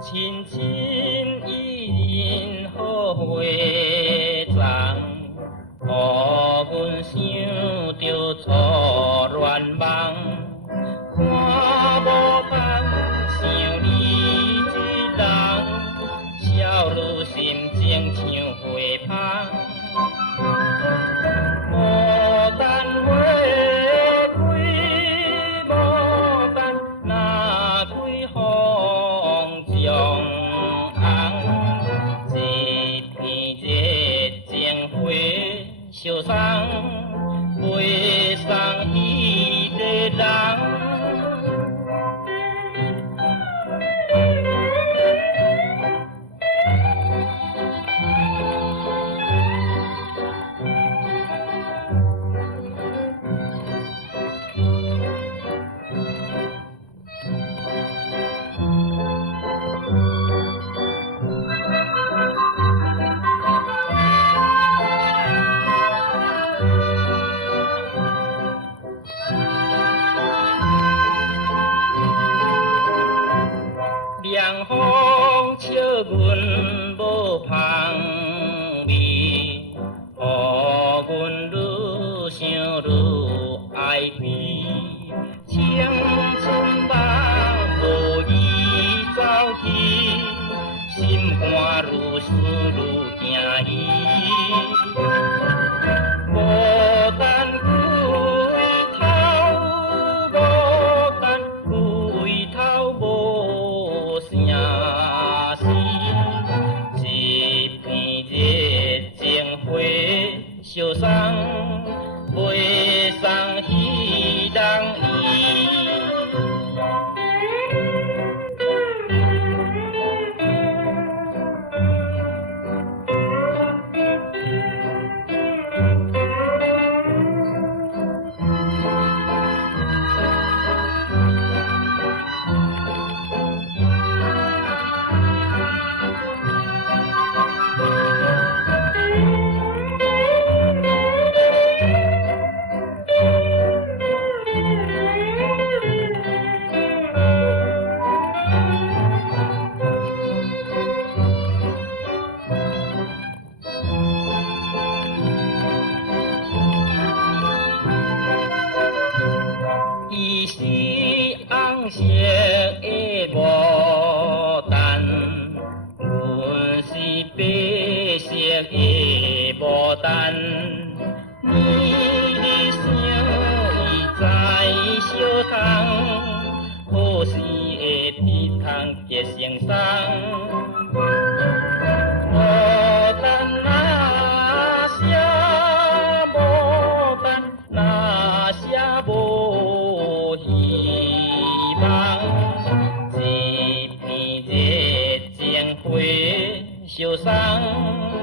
亲亲伊人好花丛，予阮想着初恋梦。看无空想你一人，少女心情像花香。牡丹花开，牡丹若开红中红，一片热情花相送，袂送伊个人。凉风笑阮无香味，予阮愈想愈爱飞。青春梦无伊走去，心肝愈思愈惊伊。牡丹开头，牡丹开头无声息，一片热情花相送，袂送彼人伊。伊是红色的牡丹，阮是白色的牡丹。年日想伊在小窗，好时会低窗结成双。牡丹若谢，牡丹若谢无希望，一片热情花相送。